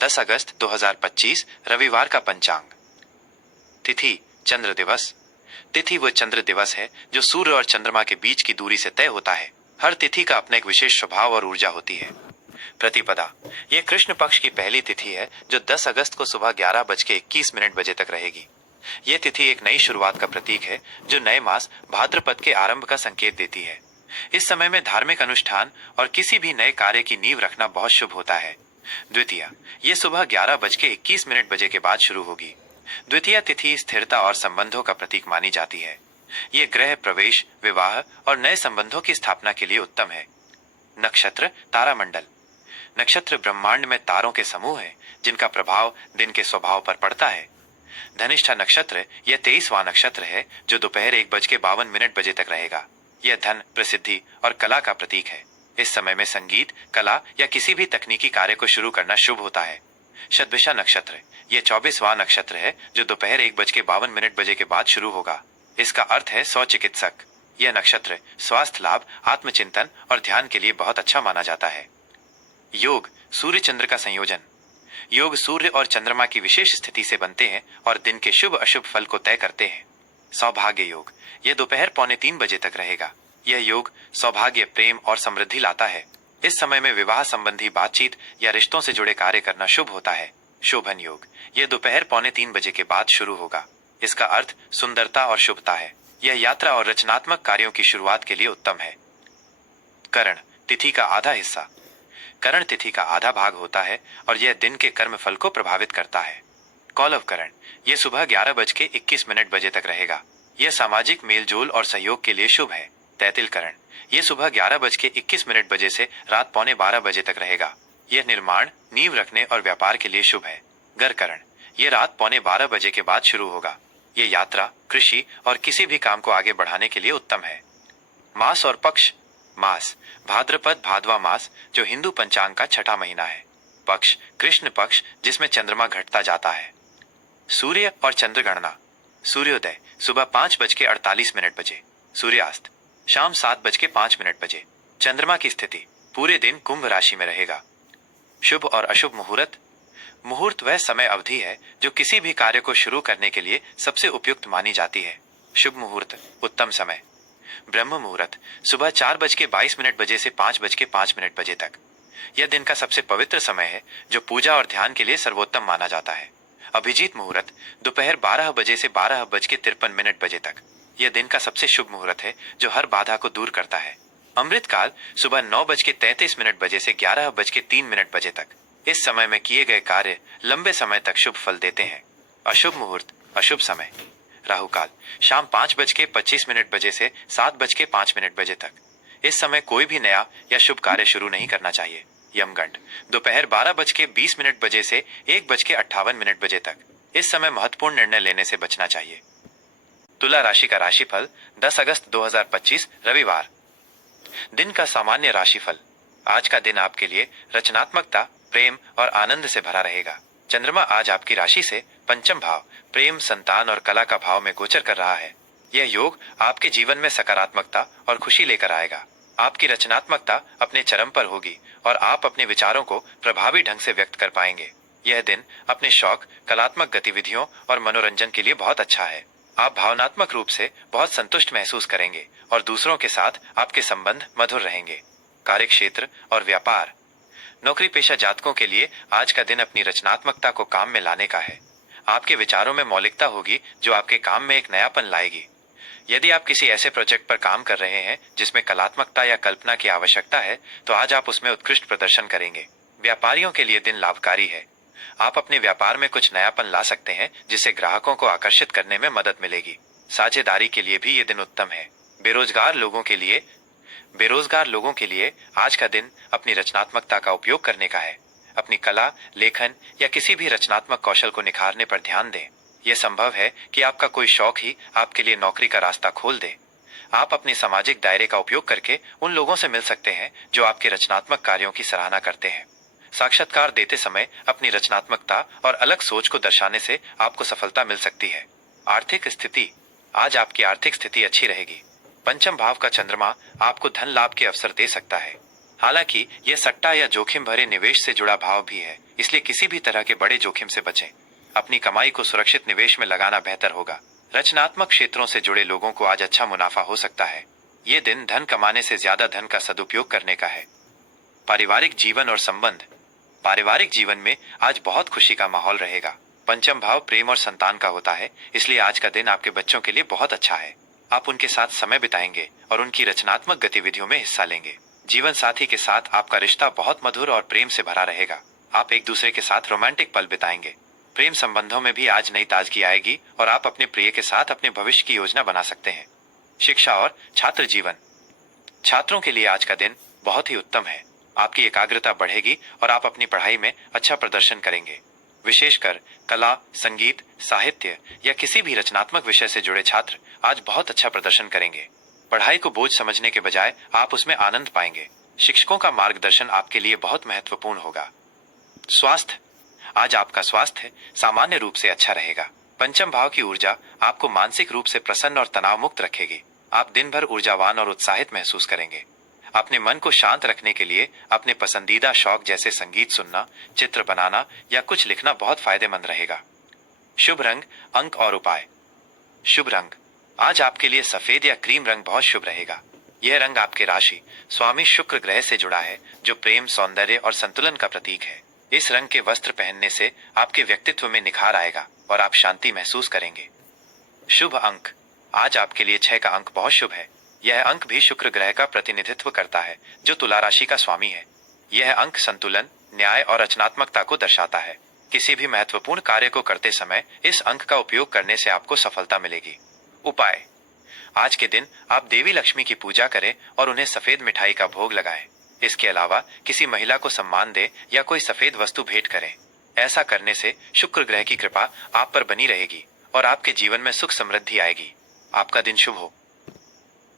10 अगस्त 2025 रविवार का पंचांग। तिथि चंद्र दिवस। तिथि वो चंद्र दिवस है जो सूर्य और चंद्रमा के बीच की दूरी से तय होता है। हर तिथि का अपना एक विशेष स्वभाव और ऊर्जा होती है। प्रतिपदा ये कृष्ण पक्ष की पहली तिथि है जो 10 अगस्त को सुबह 11:21 बजे तक रहेगी। ये तिथि एक नई शुरुआत का प्रतीक है जो नए मास भाद्रपद के आरंभ का संकेत देती है। इस समय में धार्मिक अनुष्ठान और किसी भी नए कार्य की नींव रखना बहुत शुभ होता है। द्वितीया ये सुबह 11:21 के बाद शुरू होगी। द्वितीया तिथि स्थिरता और संबंधों का प्रतीक मानी जाती है। ये गृह प्रवेश, विवाह और नए संबंधों की स्थापना के लिए उत्तम है। नक्षत्र तारामंडल। नक्षत्र ब्रह्मांड में तारों के समूह हैं जिनका प्रभाव दिन के स्वभाव पर पड़ता है। धनिष्ठा नक्षत्र यह 23वां नक्षत्र है जो दोपहर 1:52 तक रहेगा। यह धन, प्रसिद्धि और कला का प्रतीक है। इस समय में संगीत, कला या किसी भी तकनीकी कार्य को शुरू करना शुभ होता है। शतभिषा नक्षत्र यह 24वां नक्षत्र है जो दोपहर 1:52 के बाद शुरू होगा। इसका अर्थ है सौ चिकित्सक। यह नक्षत्र स्वास्थ्य लाभ, आत्मचिंतन और ध्यान के लिए बहुत अच्छा माना जाता है। योग सूर्य चंद्र का संयोजन। योग सूर्य और चंद्रमा की विशेष स्थिति से बनते हैं और दिन के शुभ अशुभ फल को तय करते हैं। सौभाग्य योग यह दोपहर 2:45 तक रहेगा। यह योग सौभाग्य, प्रेम और समृद्धि लाता है। इस समय में विवाह संबंधी बातचीत या रिश्तों से जुड़े कार्य करना शुभ होता है। शोभन योग यह दोपहर 2:45 के बाद शुरू होगा। इसका अर्थ सुंदरता और शुभता है। यह यात्रा और रचनात्मक कार्यों की शुरुआत के लिए उत्तम है। करण तिथि का आधा हिस्सा। करण तिथि का आधा भाग होता है और यह दिन के कर्म फल को प्रभावित करता है। कौलव करण यह सुबह 11:21 तक रहेगा। यह सामाजिक मेलजोल और सहयोग के लिए शुभ है। तैतिल करण यह सुबह 11:21 से रात 11:45 तक रहेगा। यह निर्माण, नींव रखने और व्यापार के लिए शुभ है। गर करण यह रात 11:15 के बाद शुरू होगा। यह यात्रा, कृषि और किसी भी काम को आगे बढ़ाने के लिए उत्तम है। मास और पक्ष। मास भाद्रपद भादवा मास जो हिंदू पंचांग का छठा महीना है। पक्ष कृष्ण पक्ष जिसमें चंद्रमा घटता जाता है। सूर्य और चंद्र गणना। सूर्योदय सुबह 5:48 सूर्यास्त शाम 7:05 चंद्रमा की स्थिति पूरे दिन कुंभ राशि में रहेगा। शुभ और अशुभ मुहूर्त। मुहूर्त वह समय अवधि है जो किसी भी कार्य को शुरू करने के लिए सबसे उपयुक्त मानी जाती है। शुभ मुहूर्त उत्तम समय ब्रह्म मुहूर्त सुबह 4:22 से 5:05 तक। यह दिन का सबसे पवित्र समय है जो पूजा और ध्यान के लिए सर्वोत्तम माना जाता है। अभिजीत मुहूर्त दोपहर 12 से 12:53 तक। यह दिन का सबसे शुभ मुहूर्त है जो हर बाधा को दूर करता है। अमृत काल सुबह 9:33 से 11:03 तक। इस समय में किए गए कार्य लंबे समय तक शुभ फल देते हैं। अशुभ मुहूर्त अशुभ समय राहु काल शाम 5:25 से 7:05 तक। इस समय कोई भी नया या शुभ कार्य शुरू नहीं करना चाहिए। यमगंड दोपहर 12:20 से 1:58 तक। इस समय महत्वपूर्ण निर्णय लेने से बचना चाहिए। तुला राशि का राशिफल 10 अगस्त 2025 रविवार। दिन का सामान्य राशिफल। आज का दिन आपके लिए रचनात्मकता, प्रेम और आनंद से भरा रहेगा। चंद्रमा आज आपकी राशि से पंचम भाव, प्रेम, संतान और कला का भाव में गोचर कर रहा है। यह योग आपके जीवन में सकारात्मकता और खुशी लेकर आएगा। आपकी रचनात्मकता अपने चरम पर होगी और आप अपने विचारों को प्रभावी ढंग से व्यक्त कर पाएंगे। यह दिन अपने शौक, कलात्मक गतिविधियों और मनोरंजन के लिए बहुत अच्छा है। आप भावनात्मक रूप से बहुत संतुष्ट महसूस करेंगे और दूसरों के साथ आपके संबंध मधुर रहेंगे। कार्यक्षेत्र और व्यापार। नौकरी पेशा जातकों के लिए आज का दिन अपनी रचनात्मकता को काम में लाने का है। आपके विचारों में मौलिकता होगी जो आपके काम में एक नयापन लाएगी। यदि आप किसी ऐसे प्रोजेक्ट पर काम कर रहे हैं जिसमें कलात्मकता या कल्पना की आवश्यकता है तो आज आप उसमें उत्कृष्ट प्रदर्शन करेंगे। व्यापारियों के लिए दिन लाभकारी है। आप अपने व्यापार में कुछ नयापन ला सकते हैं जिससे ग्राहकों को आकर्षित करने में मदद मिलेगी। साझेदारी के लिए भी ये दिन उत्तम है। बेरोजगार लोगों के लिए आज का दिन अपनी रचनात्मकता का उपयोग करने का है। अपनी कला, लेखन या किसी भी रचनात्मक कौशल को निखारने पर ध्यान दें। यह संभव है कि आपका कोई शौक ही आपके लिए नौकरी का रास्ता खोल दे। आप अपने सामाजिक दायरे का उपयोग करके उन लोगों से मिल सकते हैं जो आपके रचनात्मक कार्यों की सराहना करते हैं। साक्षात्कार देते समय अपनी रचनात्मकता और अलग सोच को दर्शाने से आपको सफलता मिल सकती है। आर्थिक स्थिति। आज आपकी आर्थिक स्थिति अच्छी रहेगी। पंचम भाव का चंद्रमा आपको धन लाभ के अवसर दे सकता है। हालांकि यह सट्टा या जोखिम भरे निवेश से जुड़ा भाव भी है, इसलिए किसी भी तरह के बड़े जोखिम से बचें। अपनी कमाई को सुरक्षित निवेश में लगाना बेहतर होगा। रचनात्मक क्षेत्रों से जुड़े लोगों को आज अच्छा मुनाफा हो सकता है। ये दिन धन कमाने से ज्यादा धन का सदुपयोग करने का है। पारिवारिक जीवन और संबंध। पारिवारिक जीवन में आज बहुत खुशी का माहौल रहेगा। पंचम भाव प्रेम और संतान का होता है, इसलिए आज का दिन आपके बच्चों के लिए बहुत अच्छा है। आप उनके साथ समय बिताएंगे और उनकी रचनात्मक गतिविधियों में हिस्सा लेंगे। जीवन साथी के साथ आपका रिश्ता बहुत मधुर और प्रेम से भरा रहेगा। आप एक दूसरे के साथ रोमांटिक पल बिताएंगे। प्रेम संबंधों में भी आज नई ताजगी आएगी और आप अपने प्रिय के साथ अपने भविष्य की योजना बना सकते हैं। शिक्षा और छात्र जीवन। छात्रों के लिए आज का दिन बहुत ही उत्तम है। आपकी एकाग्रता बढ़ेगी और आप अपनी पढ़ाई में अच्छा प्रदर्शन करेंगे। विशेषकर कला, संगीत, साहित्य या किसी भी रचनात्मक विषय से जुड़े छात्र आज बहुत अच्छा प्रदर्शन करेंगे। पढ़ाई को बोझ समझने के बजाय आप उसमें आनंद पाएंगे। शिक्षकों का मार्गदर्शन आपके लिए बहुत महत्वपूर्ण होगा। स्वास्थ्य। आज आपका स्वास्थ्य सामान्य रूप से अच्छा रहेगा। पंचम भाव की ऊर्जा आपको मानसिक रूप से प्रसन्न और तनाव मुक्त रखेगी। आप दिन भर ऊर्जावान और उत्साहित महसूस करेंगे। अपने मन को शांत रखने के लिए अपने पसंदीदा शौक जैसे संगीत सुनना, चित्र बनाना या कुछ लिखना बहुत फायदेमंद रहेगा। शुभ रंग, अंक और उपाय। शुभ रंग। आज आपके लिए सफेद या क्रीम रंग बहुत शुभ रहेगा। यह रंग आपके राशि स्वामी शुक्र ग्रह से जुड़ा है, जो प्रेम, सौंदर्य और संतुलन का प्रतीक है। इस रंग के वस्त्र पहनने से आपके व्यक्तित्व में निखार आएगा और आप शांति महसूस करेंगे। शुभ अंक। आज आपके लिए 6 का अंक बहुत शुभ है। यह अंक भी शुक्र ग्रह का प्रतिनिधित्व करता है, जो तुला राशि का स्वामी है। यह अंक संतुलन, न्याय और रचनात्मकता को दर्शाता है। किसी भी महत्वपूर्ण कार्य को करते समय इस अंक का उपयोग करने से आपको सफलता मिलेगी। उपाय। आज के दिन आप देवी लक्ष्मी की पूजा करें और उन्हें सफेद मिठाई का भोग लगाएं। इसके अलावा किसी महिला को सम्मान दें या कोई सफेद वस्तु भेंट करें। ऐसा करने से शुक्र ग्रह की कृपा आप पर बनी रहेगी और आपके जीवन में सुख समृद्धि आएगी। आपका दिन शुभ हो।